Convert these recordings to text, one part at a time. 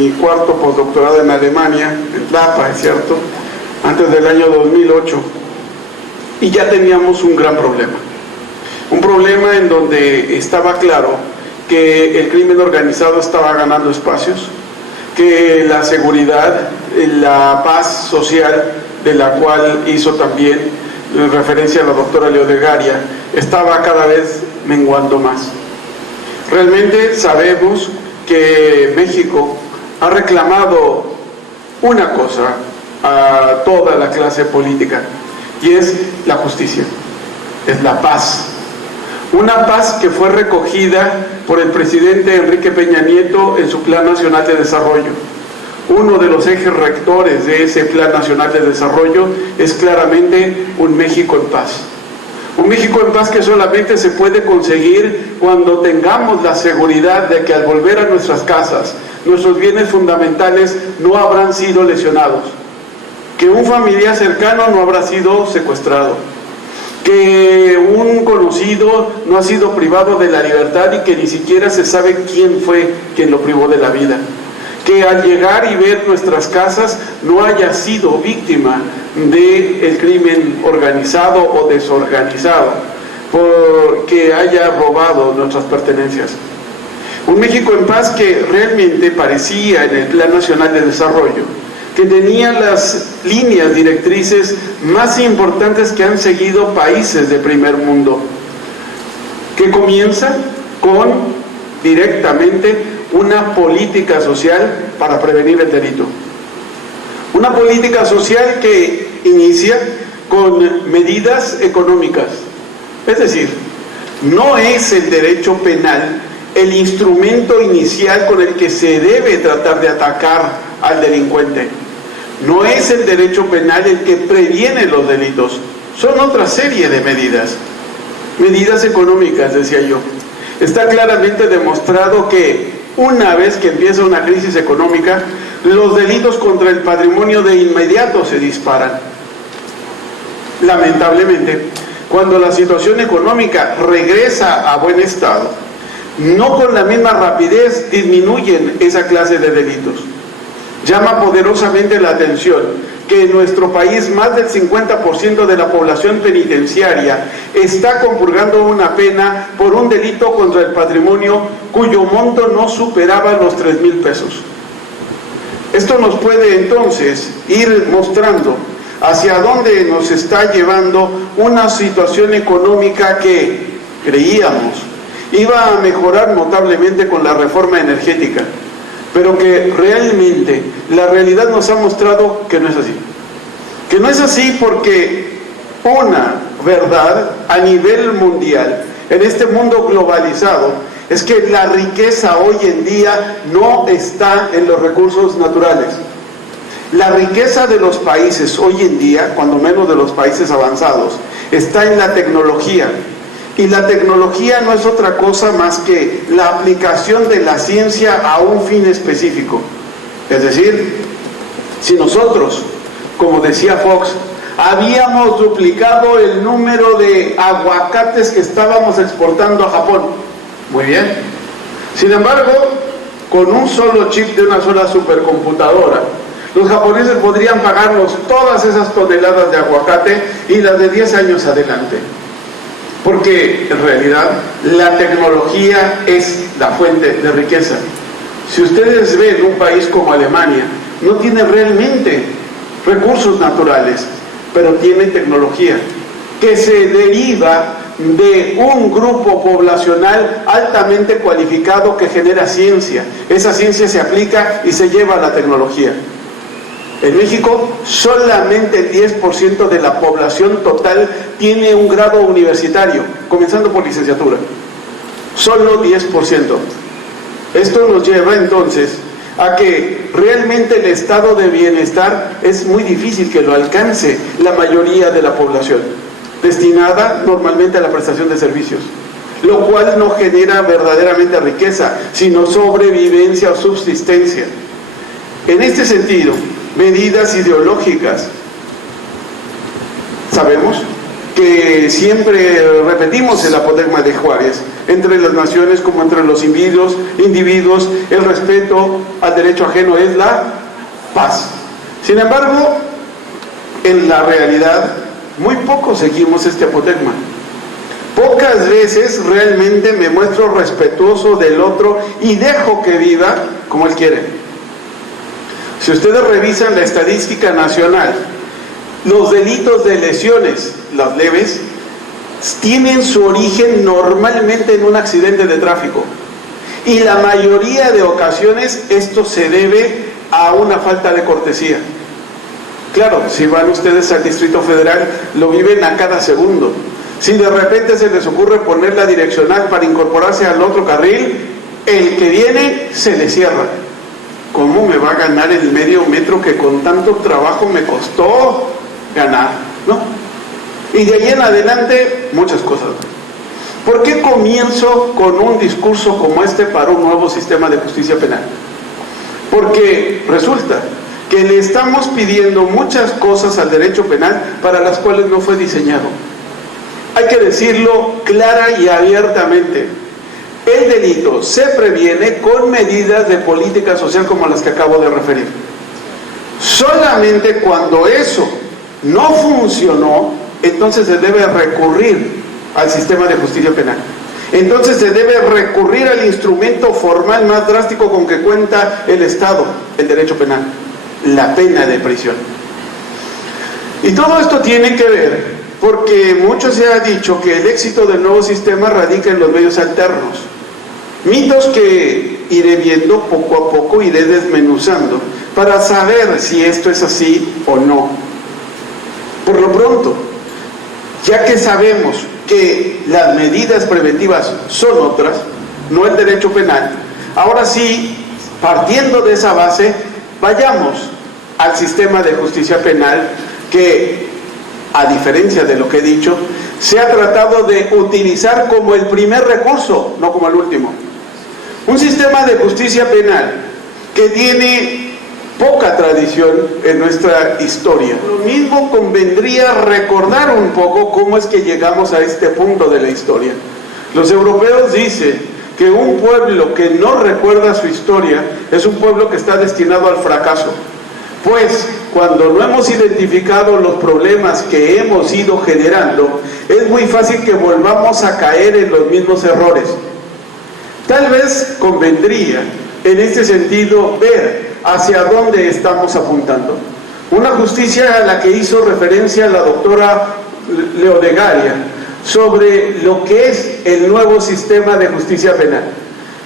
Mi cuarto postdoctorado en Alemania, en Tlapa, es cierto, antes del año 2008, y ya teníamos un gran problema. Un problema en donde estaba claro que el crimen organizado estaba ganando espacios, que la seguridad, la paz social, de la cual hizo también referencia a la doctora Leodegaria, estaba cada vez menguando más. Realmente sabemos que México ha reclamado una cosa a toda la clase política, y es la justicia, es la paz. Una paz que fue recogida por el presidente Enrique Peña Nieto en su Plan Nacional de Desarrollo. Uno de los ejes rectores de ese Plan Nacional de Desarrollo es claramente un México en paz. Un México en paz que solamente se puede conseguir cuando tengamos la seguridad de que al volver a nuestras casas, nuestros bienes fundamentales no habrán sido lesionados, que un familiar cercano no habrá sido secuestrado, que un conocido no ha sido privado de la libertad y que ni siquiera se sabe quién fue quien lo privó de la vida, que al llegar y ver nuestras casas no haya sido víctima del crimen organizado o desorganizado, porque haya robado nuestras pertenencias. Un México en paz que realmente parecía en el Plan Nacional de Desarrollo, que tenía las líneas directrices más importantes que han seguido países de primer mundo, que comienza con directamente una política social para prevenir el delito. Una política social que inicia con medidas económicas. Es decir, no es el derecho penal el instrumento inicial con el que se debe tratar de atacar al delincuente. No es el derecho penal el que previene los delitos. Son otra serie de medidas. Medidas económicas, decía yo. Está claramente demostrado que una vez que empieza una crisis económica, los delitos contra el patrimonio de inmediato se disparan. Lamentablemente, cuando la situación económica regresa a buen estado, no con la misma rapidez disminuyen esa clase de delitos. Llama poderosamente la atención que en nuestro país más del 50% de la población penitenciaria está compurgando una pena por un delito contra el patrimonio cuyo monto no superaba los 3,000 pesos. Esto nos puede entonces ir mostrando hacia dónde nos está llevando una situación económica que creíamos iba a mejorar notablemente con la reforma energética, pero que realmente la realidad nos ha mostrado que no es así. Que no es así porque una verdad a nivel mundial, en este mundo globalizado, es que la riqueza hoy en día no está en los recursos naturales. La riqueza de los países hoy en día, cuando menos de los países avanzados, está en la tecnología. Y la tecnología no es otra cosa más que la aplicación de la ciencia a un fin específico. Es decir, si nosotros, como decía Fox, habíamos duplicado el número de aguacates que estábamos exportando a Japón, muy bien. Sin embargo, con un solo chip de una sola supercomputadora, los japoneses podrían pagarnos todas esas toneladas de aguacate y las de 10 años adelante. Porque en realidad la tecnología es la fuente de riqueza. Si ustedes ven un país como Alemania, no tiene realmente recursos naturales, pero tiene tecnología que se deriva de un grupo poblacional altamente cualificado que genera ciencia. Esa ciencia se aplica y se lleva a la tecnología. En México, solamente el 10% de la población total tiene un grado universitario, comenzando por licenciatura. Solo 10%. Esto nos lleva entonces a que realmente el estado de bienestar es muy difícil que lo alcance la mayoría de la población, destinada normalmente a la prestación de servicios, lo cual no genera verdaderamente riqueza, sino sobrevivencia o subsistencia. En este sentido, medidas ideológicas. Sabemos que siempre repetimos el apotegma de Juárez, entre las naciones como entre los individuos, el respeto al derecho ajeno es la paz. Sin embargo, en la realidad, muy poco seguimos este apotegma. Pocas veces realmente me muestro respetuoso del otro y dejo que viva como él quiere. Si ustedes revisan la estadística nacional, los delitos de lesiones, las leves, tienen su origen normalmente en un accidente de tráfico. Y la mayoría de ocasiones esto se debe a una falta de cortesía. Claro, si van ustedes al Distrito Federal, lo viven a cada segundo. Si de repente se les ocurre poner la direccional para incorporarse al otro carril, el que viene se le cierra. ¿Cómo me va a ganar el medio metro que con tanto trabajo me costó ganar? ¿No? Y de ahí en adelante, muchas cosas. ¿Por qué comienzo con un discurso como este para un nuevo sistema de justicia penal? Porque resulta que le estamos pidiendo muchas cosas al derecho penal para las cuales no fue diseñado. Hay que decirlo clara y abiertamente. El delito se previene con medidas de política social como las que acabo de referir. Solamente cuando eso no funcionó, entonces se debe recurrir al sistema de justicia penal. Entonces se debe recurrir al instrumento formal más drástico con que cuenta el Estado, el derecho penal, la pena de prisión. Y todo esto tiene que ver porque mucho se ha dicho que el éxito del nuevo sistema radica en los medios alternos. Mitos que iré viendo poco a poco, iré desmenuzando para saber si esto es así o no. Por lo pronto, ya que sabemos que las medidas preventivas son otras, no el derecho penal, ahora sí, partiendo de esa base, vayamos al sistema de justicia penal que, a diferencia de lo que he dicho, se ha tratado de utilizar como el primer recurso, no como el último. Un sistema de justicia penal que tiene poca tradición en nuestra historia. Lo mismo convendría recordar un poco cómo es que llegamos a este punto de la historia. Los europeos dicen que un pueblo que no recuerda su historia es un pueblo que está destinado al fracaso. Pues cuando no hemos identificado los problemas que hemos ido generando, es muy fácil que volvamos a caer en los mismos errores. Tal vez convendría, en este sentido, ver hacia dónde estamos apuntando. Una justicia a la que hizo referencia la doctora Leodegaria sobre lo que es el nuevo sistema de justicia penal.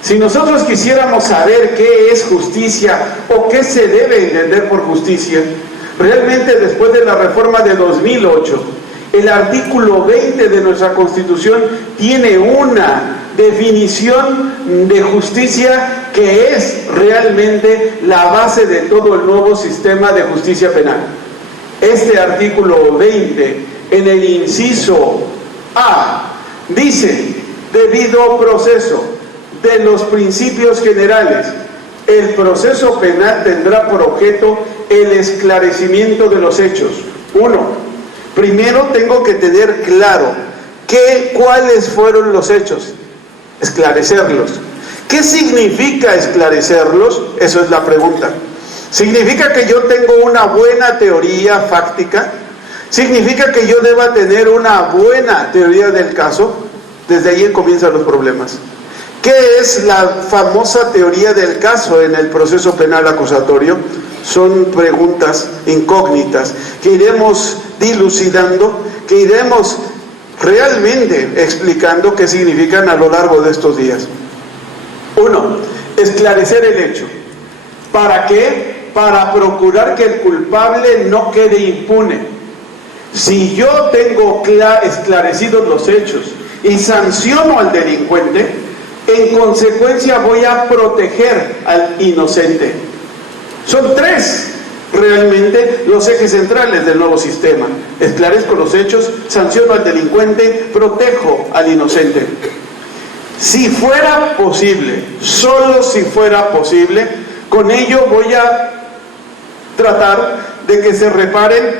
Si nosotros quisiéramos saber qué es justicia o qué se debe entender por justicia, realmente después de la reforma de 2008, el artículo 20 de nuestra Constitución tiene una definición de justicia que es realmente la base de todo el nuevo sistema de justicia penal. Este artículo 20, en el inciso A, dice: debido proceso de los principios generales, el proceso penal tendrá por objeto el esclarecimiento de los hechos. 1. Primero tengo que tener claro cuáles fueron los hechos, esclarecerlos. ¿Qué significa esclarecerlos? Eso es la pregunta. ¿Significa que yo tengo una buena teoría fáctica? ¿Significa que yo deba tener una buena teoría del caso? Desde ahí comienzan los problemas. ¿Qué es la famosa teoría del caso en el proceso penal acusatorio? Son preguntas incógnitas que iremos dilucidando, que iremos realmente explicando qué significan a lo largo de estos días. 1. Esclarecer el hecho. ¿Para qué? Para procurar que el culpable no quede impune. Si yo tengo esclarecidos los hechos y sanciono al delincuente, en consecuencia voy a proteger al inocente. Son 3 realmente los ejes centrales del nuevo sistema. Esclarezco los hechos, sanciono al delincuente, protejo al inocente. Si fuera posible, solo si fuera posible, con ello voy a tratar de que se reparen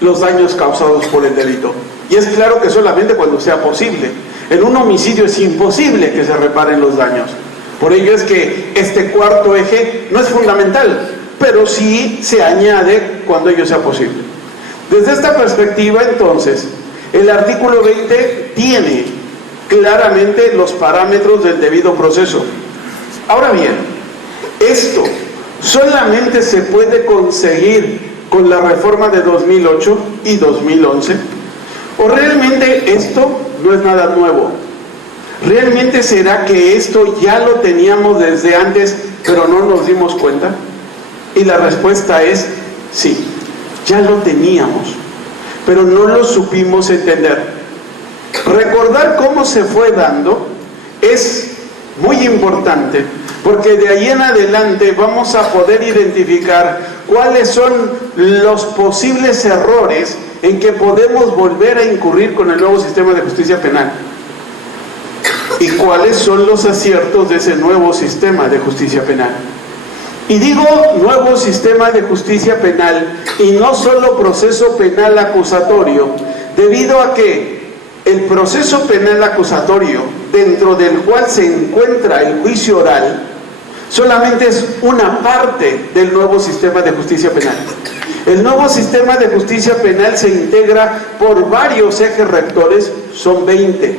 los daños causados por el delito. Y es claro que solamente cuando sea posible. En un homicidio es imposible que se reparen los daños. Por ello es que este cuarto eje no es fundamental, pero sí se añade cuando ello sea posible. Desde esta perspectiva, entonces, el artículo 20 tiene claramente los parámetros del debido proceso. Ahora bien, esto solamente se puede conseguir con la reforma de 2008 y 2011, o realmente esto no es nada nuevo. ¿Realmente será que esto ya lo teníamos desde antes, pero no nos dimos cuenta? Y la respuesta es sí, ya lo teníamos, pero no lo supimos entender. Recordar cómo se fue dando es muy importante, porque de ahí en adelante vamos a poder identificar cuáles son los posibles errores en que podemos volver a incurrir con el nuevo sistema de justicia penal y cuáles son los aciertos de ese nuevo sistema de justicia penal. Y digo nuevo sistema de justicia penal y no solo proceso penal acusatorio, debido a que el proceso penal acusatorio, dentro del cual se encuentra el juicio oral, solamente es una parte del nuevo sistema de justicia penal. El nuevo sistema de justicia penal se integra por varios ejes rectores, son 20,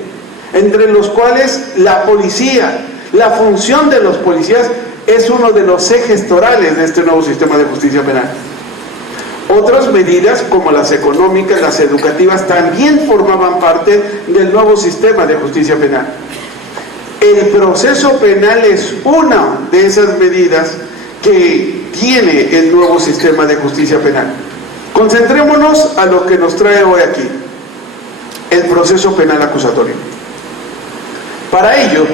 entre los cuales la policía, la función de los policías es uno de los ejes torales de este nuevo sistema de justicia penal. Otras medidas, como las económicas, las educativas, también formaban parte del nuevo sistema de justicia penal. El proceso penal es una de esas medidas que tiene el nuevo sistema de justicia penal. Concentrémonos a lo que nos trae hoy aquí, el proceso penal acusatorio. Para ello,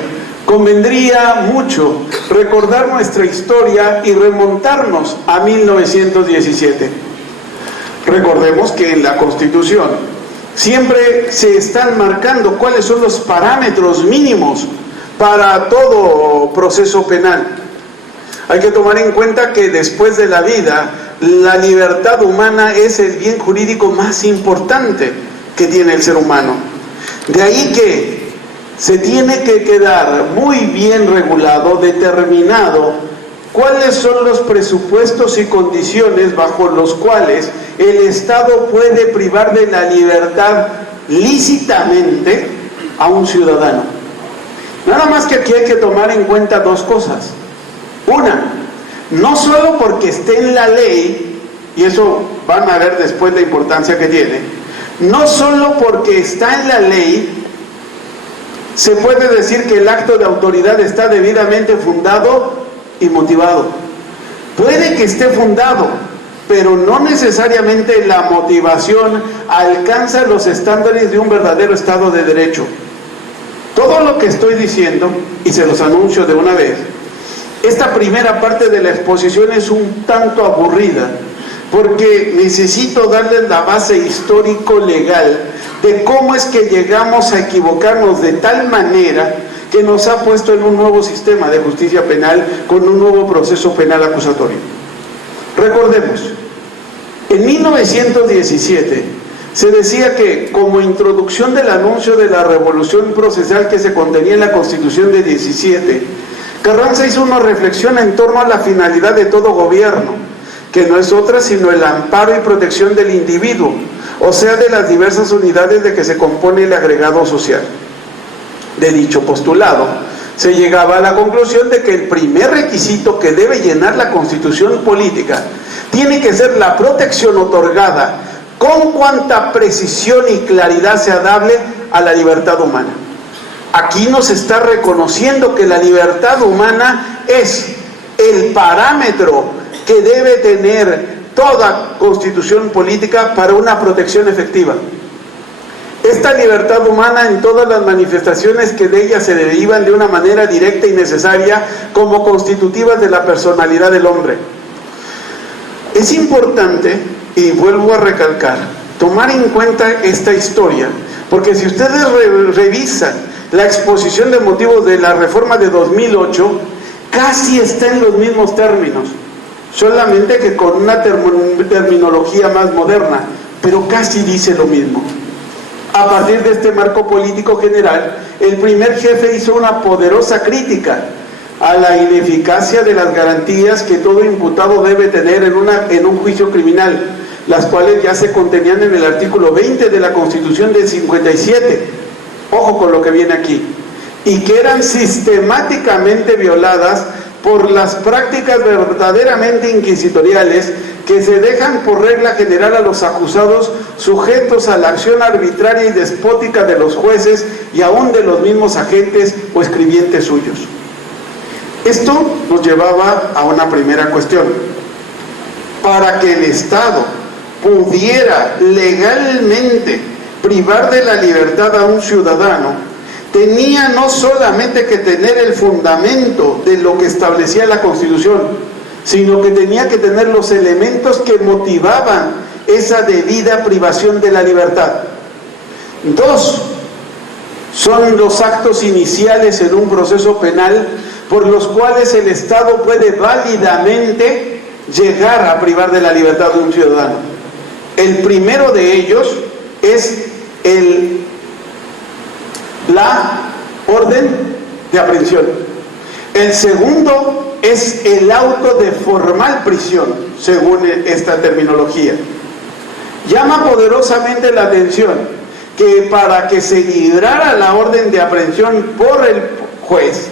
convendría mucho recordar nuestra historia y remontarnos a 1917. Recordemos que en la Constitución siempre se están marcando cuáles son los parámetros mínimos para todo proceso penal. Hay que tomar en cuenta que después de la vida, la libertad humana es el bien jurídico más importante que tiene el ser humano. De ahí que se tiene que quedar muy bien regulado, determinado, cuáles son los presupuestos y condiciones bajo los cuales el Estado puede privar de la libertad lícitamente a un ciudadano. Nada más que aquí hay que tomar en cuenta dos cosas. Una, no solo porque esté en la ley, y eso van a ver después la importancia que tiene, no solo porque está en la ley se puede decir que el acto de autoridad está debidamente fundado y motivado. Puede que esté fundado, pero no necesariamente la motivación alcanza los estándares de un verdadero Estado de Derecho. Todo lo que estoy diciendo, y se los anuncio de una vez, esta primera parte de la exposición es un tanto aburrida, porque necesito darles la base histórico-legal de cómo es que llegamos a equivocarnos de tal manera que nos ha puesto en un nuevo sistema de justicia penal con un nuevo proceso penal acusatorio. Recordemos, en 1917 se decía que, como introducción del anuncio de la revolución procesal que se contenía en la Constitución de 17, Carranza hizo una reflexión en torno a la finalidad de todo gobierno, que no es otra sino el amparo y protección del individuo, o sea, de las diversas unidades de que se compone el agregado social. De dicho postulado, se llegaba a la conclusión de que el primer requisito que debe llenar la Constitución política tiene que ser la protección otorgada con cuanta precisión y claridad sea dable a la libertad humana. Aquí nos está reconociendo que la libertad humana es el parámetro que debe tener toda constitución política para una protección efectiva. Esta libertad humana en todas las manifestaciones que de ella se derivan de una manera directa y necesaria como constitutivas de la personalidad del hombre. Es importante, y vuelvo a recalcar, tomar en cuenta esta historia, porque si ustedes revisan la exposición de motivos de la reforma de 2008, casi está en los mismos términos, solamente que con una terminología más moderna, pero casi dice lo mismo. A partir de este marco político general, el primer jefe hizo una poderosa crítica a la ineficacia de las garantías que todo imputado debe tener en un juicio criminal, las cuales ya se contenían en el artículo 20 de la Constitución del 57, ojo con lo que viene aquí, y que eran sistemáticamente violadas por las prácticas verdaderamente inquisitoriales que se dejan por regla general a los acusados sujetos a la acción arbitraria y despótica de los jueces y aún de los mismos agentes o escribientes suyos. Esto nos llevaba a una primera cuestión. Para que el Estado pudiera legalmente privar de la libertad a un ciudadano, tenía no solamente que tener el fundamento de lo que establecía la Constitución, sino que tenía que tener los elementos que motivaban esa debida privación de la libertad. Dos, son los actos iniciales en un proceso penal por los cuales el Estado puede válidamente llegar a privar de la libertad de un ciudadano. El primero de ellos es la orden de aprehensión. El segundo es el auto de formal prisión, según esta terminología. Llama poderosamente la atención que para que se librara la orden de aprehensión por el juez,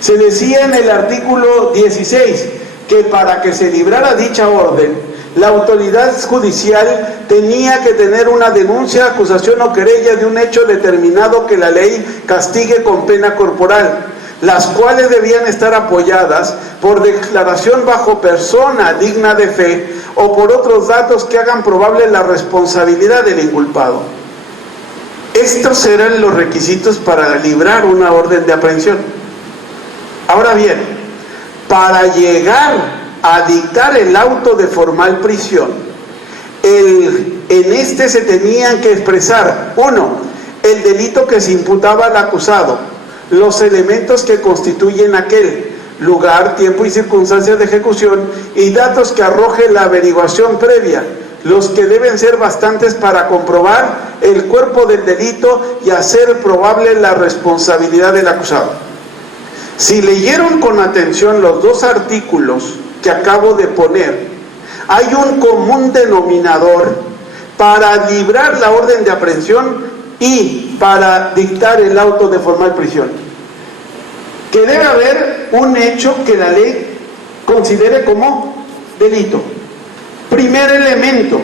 se decía en el artículo 16 que para que se librara dicha orden, la autoridad judicial tenía que tener una denuncia, acusación o querella de un hecho determinado que la ley castigue con pena corporal, las cuales debían estar apoyadas por declaración bajo persona digna de fe o por otros datos que hagan probable la responsabilidad del inculpado. Estos eran los requisitos para librar una orden de aprehensión. Ahora bien, para llegar a dictar el auto de formal prisión, en este se tenían que expresar, uno, el delito que se imputaba al acusado, los elementos que constituyen aquel, lugar, tiempo y circunstancias de ejecución y datos que arroje la averiguación previa, los que deben ser bastantes para comprobar el cuerpo del delito y hacer probable la responsabilidad del acusado. Si leyeron con atención los dos artículos que acabo de poner, hay un común denominador para librar la orden de aprehensión y para dictar el auto de formal prisión, que debe haber un hecho que la ley considere como delito. Primer elemento,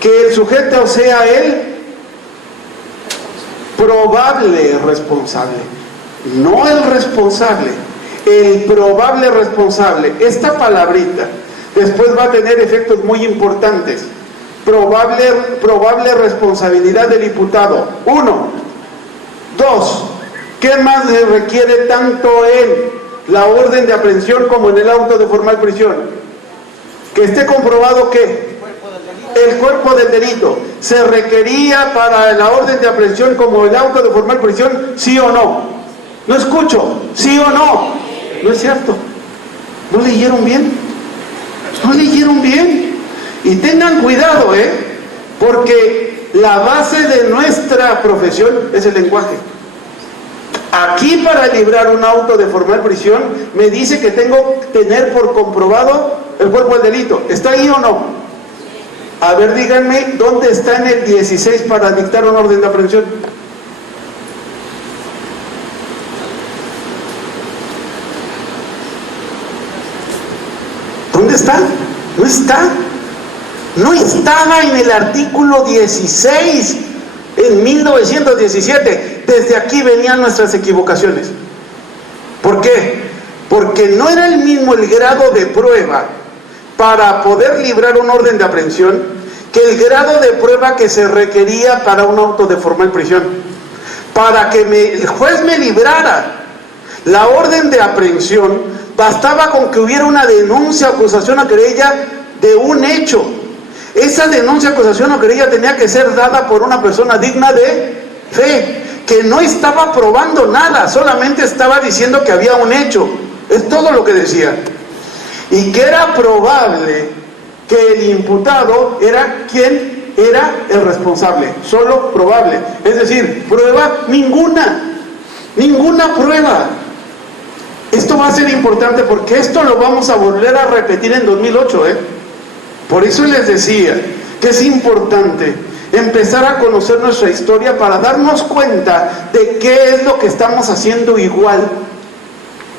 que el sujeto sea el probable responsable, no el responsable, el probable responsable. Esta palabrita después va a tener efectos muy importantes. Probable responsabilidad del imputado, 1. 2. ¿Qué más se requiere tanto en la orden de aprehensión como en el auto de formal prisión? Que esté comprobado que el cuerpo del delito se requería para la orden de aprehensión como el auto de formal prisión, ¿sí o no? No escucho, ¿sí o no? No es cierto. ¿No leyeron bien? ¿No leyeron bien? Y tengan cuidado, porque la base de nuestra profesión es el lenguaje. Aquí, para librar un auto de formal prisión, me dice que tengo que tener por comprobado el cuerpo del delito. ¿Está ahí o no? A ver, díganme, ¿dónde está en el 16 para dictar una orden de aprehensión? ¿Dónde está? No está. No estaba en el artículo 16 en 1917. Desde aquí venían nuestras equivocaciones. ¿Por qué? Porque no era el mismo el grado de prueba para poder librar un orden de aprehensión que el grado de prueba que se requería para un auto de formal prisión. Para que el juez me librara la orden de aprehensión, bastaba con que hubiera una denuncia, acusación o querella de un hecho. Esa denuncia, acusación o querella tenía que ser dada por una persona digna de fe, que no estaba probando nada, solamente estaba diciendo que había un hecho. Es todo lo que decía. Y que era probable que el imputado era quien era el responsable, solo probable. Es decir, prueba ninguna prueba. Esto va a ser importante porque esto lo vamos a volver a repetir en 2008, Por eso les decía que es importante empezar a conocer nuestra historia para darnos cuenta de qué es lo que estamos haciendo igual.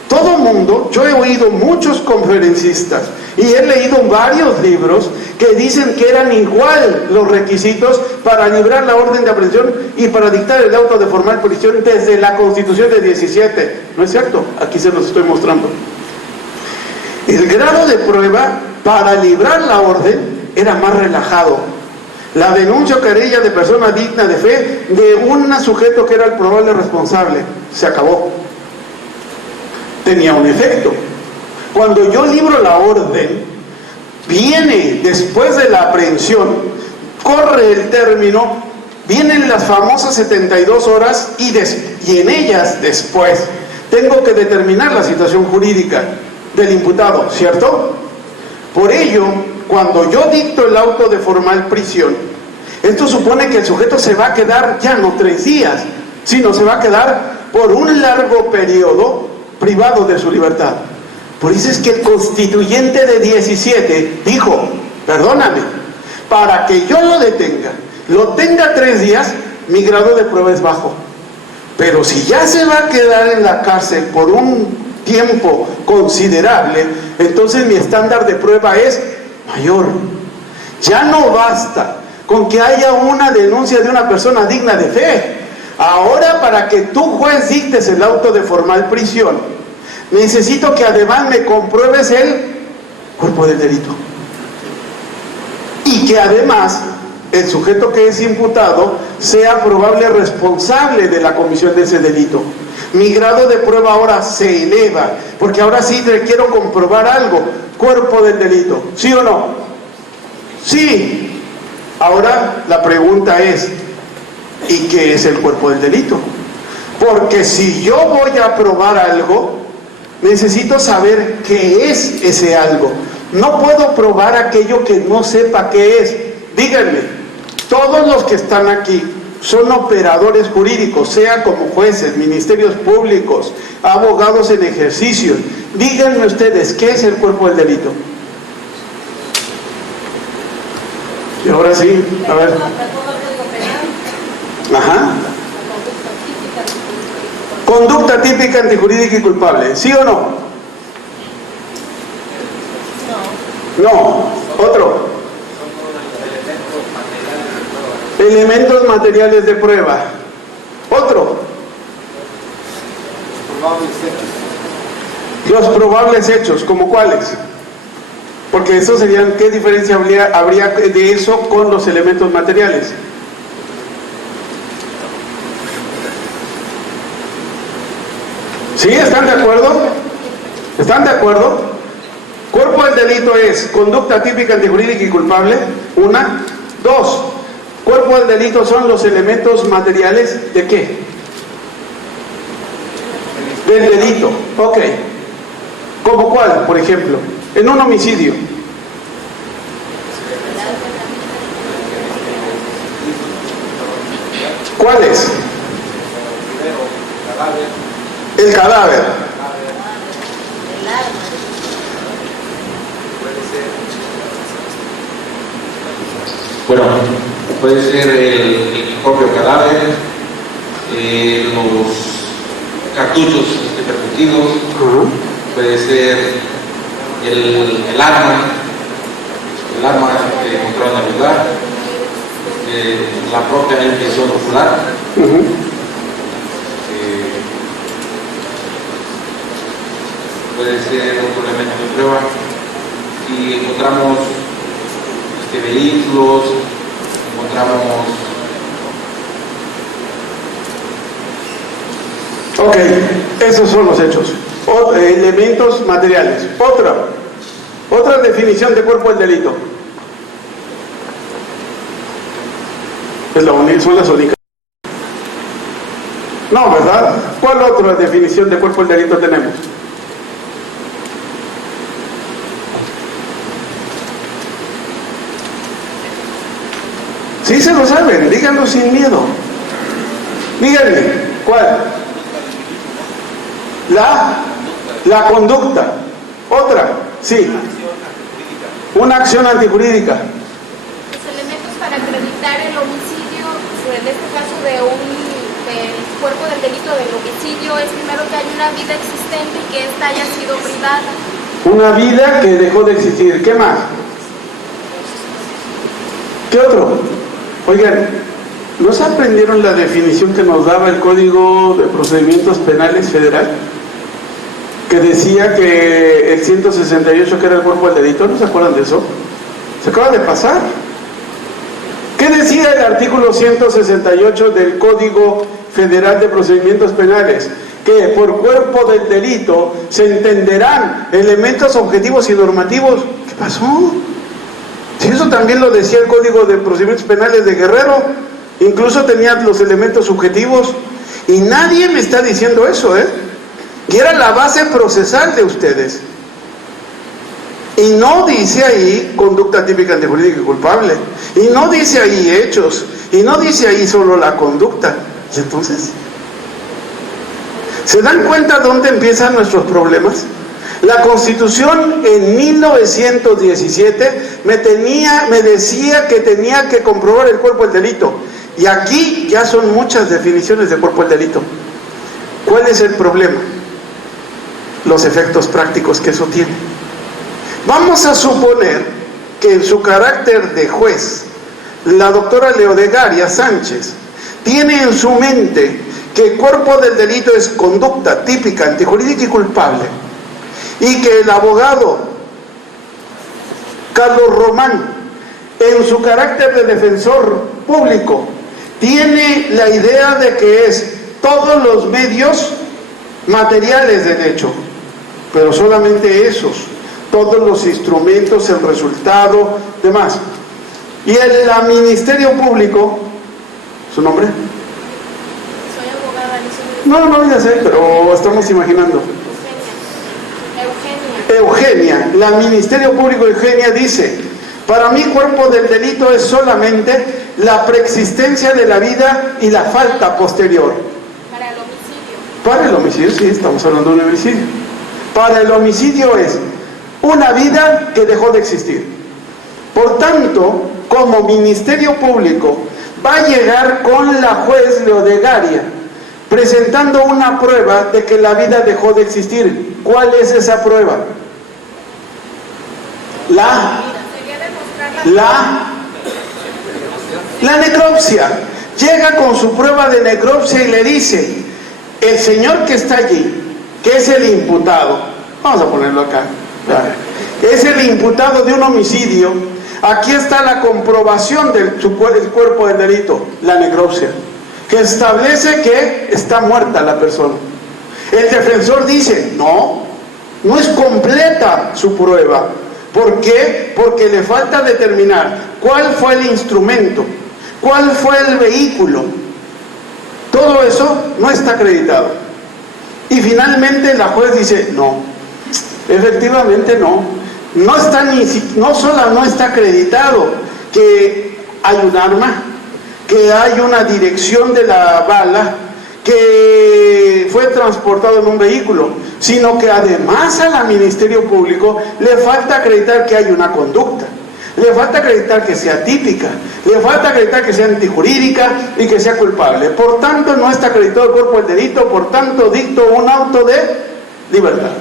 Todo mundo, yo he oído muchos conferencistas y he leído varios libros que dicen que eran igual los requisitos para librar la orden de aprehensión y para dictar el auto de formal prisión desde la Constitución de 17. No es cierto, aquí se los estoy mostrando. El grado de prueba para librar la orden era más relajado. La denuncia o querella de persona digna de fe de un sujeto que era el probable responsable se acabó. Tenía un efecto. Cuando yo libro la orden, viene después de la aprehensión, corre el término, vienen las famosas 72 horas y en ellas después tengo que determinar la situación jurídica del imputado, ¿cierto? Por ello, cuando yo dicto el auto de formal prisión, esto supone que el sujeto se va a quedar ya no 3 días, sino se va a quedar por un largo periodo privado de su libertad. Por eso es que el constituyente de 17 dijo, perdóname, para que yo lo detenga, lo tenga 3 días, mi grado de prueba es bajo. Pero si ya se va a quedar en la cárcel por un tiempo considerable, entonces mi estándar de prueba es mayor. Ya no basta con que haya una denuncia de una persona digna de fe. Ahora, para que tú, juez, dictes el auto de formal prisión, necesito que además me compruebes el cuerpo del delito. Y que además el sujeto que es imputado sea probable responsable de la comisión de ese delito. Mi grado de prueba ahora se eleva, porque ahora sí quiero comprobar algo. Cuerpo del delito, ¿sí o no? Sí. Ahora la pregunta es, ¿y qué es el cuerpo del delito? Porque si yo voy a probar algo, necesito saber qué es ese algo. No puedo probar aquello que no sepa qué es. Díganme, todos los que están aquí son operadores jurídicos, sea como jueces, ministerios públicos, abogados en ejercicio. Díganme ustedes, ¿qué es el cuerpo del delito? Y ahora sí, a ver. Ajá. Conducta típica, antijurídica y culpable, ¿sí o no? No. Otro. Elementos materiales de prueba. Otro. Los probables hechos, ¿como cuáles? Porque eso serían, ¿qué diferencia habría de eso con los elementos materiales? ¿Sí? ¿Están de acuerdo? ¿Están de acuerdo? Cuerpo del delito es conducta típica, antijurídica y culpable. 1. 2. Cuerpo del delito son los elementos materiales ¿de qué? Del delito. Ok. ¿Como cuál, por ejemplo? En un homicidio. ¿Cuáles? El cadáver. Bueno, puede ser el propio cadáver, los cartuchos percutidos, puede ser el arma encontrada en el lugar, la propia impresión ocular. Puede ser otro elemento de prueba. Si encontramos vehículos, encontramos... Ok, esos son los hechos. Elementos materiales. Otra definición de cuerpo del delito. Son las únicas. No, ¿verdad? ¿Cuál otra definición de cuerpo del delito tenemos? Sí se lo saben, díganlo sin miedo. Díganme, ¿cuál? La conducta. Otra, sí. Una acción antijurídica. Los elementos para acreditar el homicidio, en este caso del cuerpo del delito del homicidio, es primero que hay una vida existente y que ésta haya sido privada. Una vida que dejó de existir. ¿Qué más? ¿Qué otro? Oigan, ¿no se aprendieron la definición que nos daba el Código de Procedimientos Penales Federal? Que decía que el 168, que era el cuerpo del delito, ¿no se acuerdan de eso? Se acaba de pasar. ¿Qué decía el artículo 168 del Código Federal de Procedimientos Penales? Que por cuerpo del delito se entenderán elementos objetivos y normativos. ¿Qué pasó? Si eso también lo decía el Código de Procedimientos Penales de Guerrero, incluso tenía los elementos subjetivos, y nadie me está diciendo eso, y era la base procesal de ustedes. Y no dice ahí conducta típica antijurídica y culpable, y no dice ahí hechos, y no dice ahí solo la conducta. ¿Y entonces? ¿Se dan cuenta dónde empiezan nuestros problemas? La Constitución en 1917 me decía que tenía que comprobar el cuerpo del delito, y aquí ya son muchas definiciones de cuerpo del delito. ¿Cuál es el problema? Los efectos prácticos que eso tiene. Vamos a suponer que en su carácter de juez, la doctora Leodegaria Sánchez tiene en su mente que el cuerpo del delito es conducta típica, antijurídica y culpable, y que el abogado Carlos Román, en su carácter de defensor público, tiene la idea de que es todos los medios materiales del hecho, pero solamente esos, todos los instrumentos, el resultado, demás. Y el Ministerio Público, ¿su nombre? Soy abogada, No, ya sé, pero estamos imaginando. Eugenia, la Ministerio Público Eugenia dice: para mí cuerpo del delito es solamente la preexistencia de la vida y la falta posterior. Para el homicidio. Para el homicidio, sí, estamos hablando de un homicidio. Para el homicidio es una vida que dejó de existir. Por tanto, como Ministerio Público va a llegar con la juez Leodegaria presentando una prueba de que la vida dejó de existir. ¿Cuál es esa prueba? La necropsia. Llega con su prueba de necropsia y le dice: el señor que está allí, que es el imputado, vamos a ponerlo acá, es el imputado de un homicidio, aquí está la comprobación del cuerpo del delito, la necropsia, que establece que está muerta la persona. El defensor dice: no es completa su prueba. ¿Por qué? Porque le falta determinar cuál fue el instrumento, cuál fue el vehículo. Todo eso no está acreditado. Y finalmente la juez dice: no, efectivamente no. No solo no está acreditado que hay un arma, que hay una dirección de la bala, que fue transportado en un vehículo, sino que además al Ministerio Público le falta acreditar que hay una conducta, le falta acreditar que sea típica, le falta acreditar que sea antijurídica y que sea culpable. Por tanto, no está acreditado el cuerpo del delito, por tanto dicto un auto de libertad.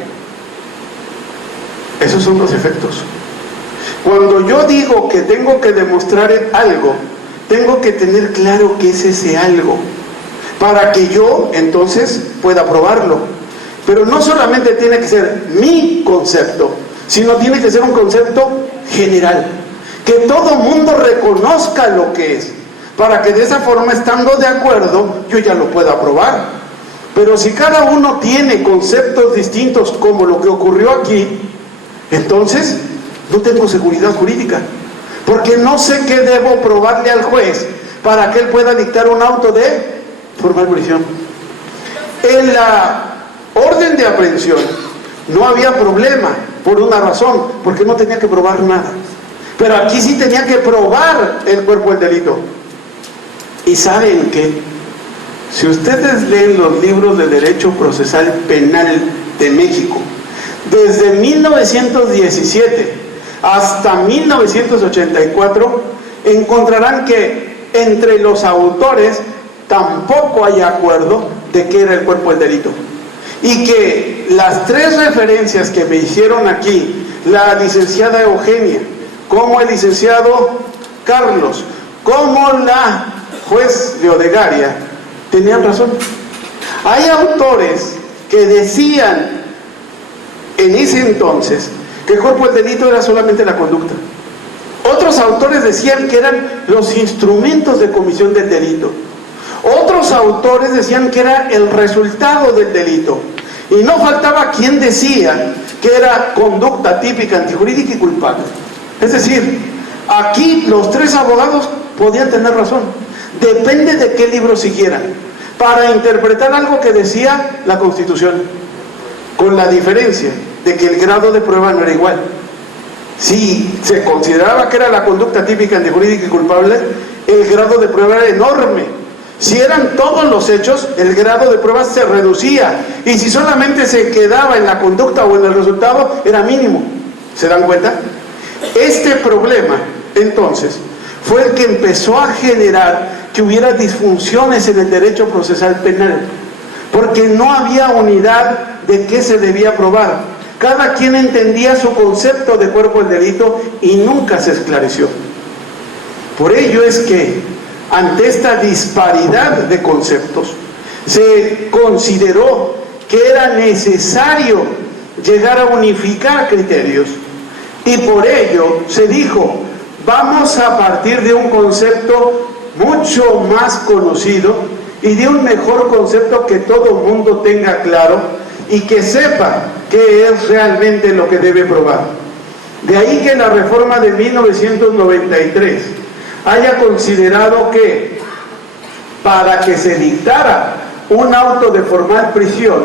Esos son los efectos. Cuando yo digo que tengo que demostrar algo, tengo que tener claro qué es ese algo, para que yo entonces pueda probarlo. Pero no solamente tiene que ser mi concepto, sino tiene que ser un concepto general, que todo mundo reconozca lo que es, para que de esa forma, estando de acuerdo, yo ya lo pueda probar. Pero si cada uno tiene conceptos distintos, como lo que ocurrió aquí, entonces no tengo seguridad jurídica, porque no sé qué debo probarle al juez para que él pueda dictar un auto de formal prisión. En la orden de aprehensión no había problema, por una razón, porque no tenía que probar nada. Pero aquí sí tenía que probar el cuerpo del delito. ¿Y saben qué? Si ustedes leen los libros de Derecho Procesal Penal de México, desde 1917 hasta 1984, encontrarán que entre los autores tampoco hay acuerdo de qué era el cuerpo del delito. Y que las tres referencias que me hicieron aquí, la licenciada Eugenia, como el licenciado Carlos, como la juez Leodegaria, tenían razón. Hay autores que decían en ese entonces que el cuerpo del delito era solamente la conducta. Otros autores decían que eran los instrumentos de comisión del delito. Otros autores decían que era el resultado del delito. Y no faltaba quien decía que era conducta típica, antijurídica y culpable. Es decir, aquí los tres abogados podían tener razón. Depende de qué libro siguieran, para interpretar algo que decía la Constitución, con la diferencia de que el grado de prueba no era igual. Si se consideraba que era la conducta típica, antijurídica y culpable, el grado de prueba era enorme. Si eran todos los hechos, el grado de prueba se reducía, y si solamente se quedaba en la conducta o en el resultado, era mínimo. ¿Se dan cuenta? Este problema, entonces, fue el que empezó a generar que hubiera disfunciones en el derecho procesal penal, porque no había unidad de qué se debía probar. Cada quien entendía su concepto de cuerpo del delito y nunca se esclareció. Por ello es que, ante esta disparidad de conceptos, se consideró que era necesario llegar a unificar criterios, y por ello se dijo: vamos a partir de un concepto mucho más conocido y de un mejor concepto que todo el mundo tenga claro y que sepa qué es realmente lo que debe probar. De ahí que la reforma de 1993 haya considerado que para que se dictara un auto de formal prisión,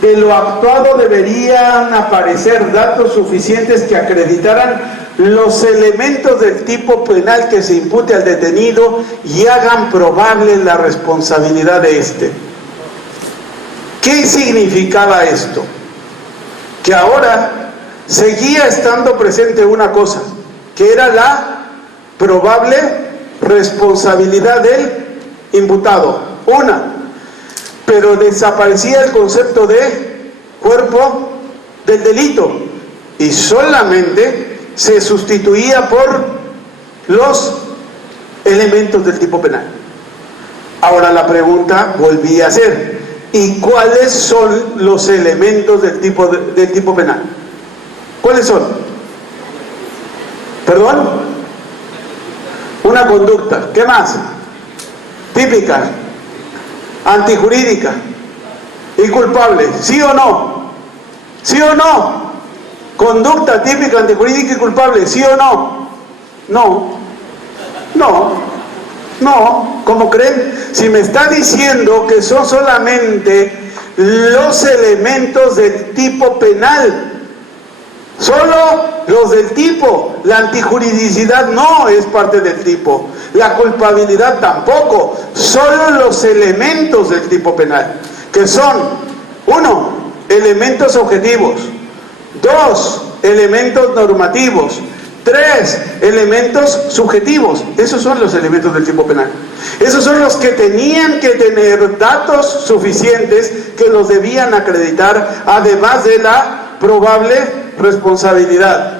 de lo actuado deberían aparecer datos suficientes que acreditaran los elementos del tipo penal que se impute al detenido y hagan probable la responsabilidad de éste. ¿Qué significaba esto? Que ahora seguía estando presente una cosa, que era la probable responsabilidad del imputado, pero desaparecía el concepto de cuerpo del delito y solamente se sustituía por los elementos del tipo penal. Ahora la pregunta volvía a ser: ¿y cuáles son los elementos del tipo penal? ¿Cuáles son? ¿Perdón? Una conducta. ¿Qué más? Típica, antijurídica y culpable. ¿Sí o no? ¿Sí o no? Conducta típica, antijurídica y culpable. ¿Sí o no? No. No. ¿Cómo creen? Si me está diciendo que son solamente los elementos del tipo penal, solo los del tipo, la antijuridicidad no es parte del tipo, la culpabilidad tampoco, solo los elementos del tipo penal, que son: 1, elementos objetivos; 2, elementos normativos; 3, elementos subjetivos. Esos son los elementos del tipo penal. Esos son los que tenían que tener datos suficientes que los debían acreditar, además de la probable responsabilidad.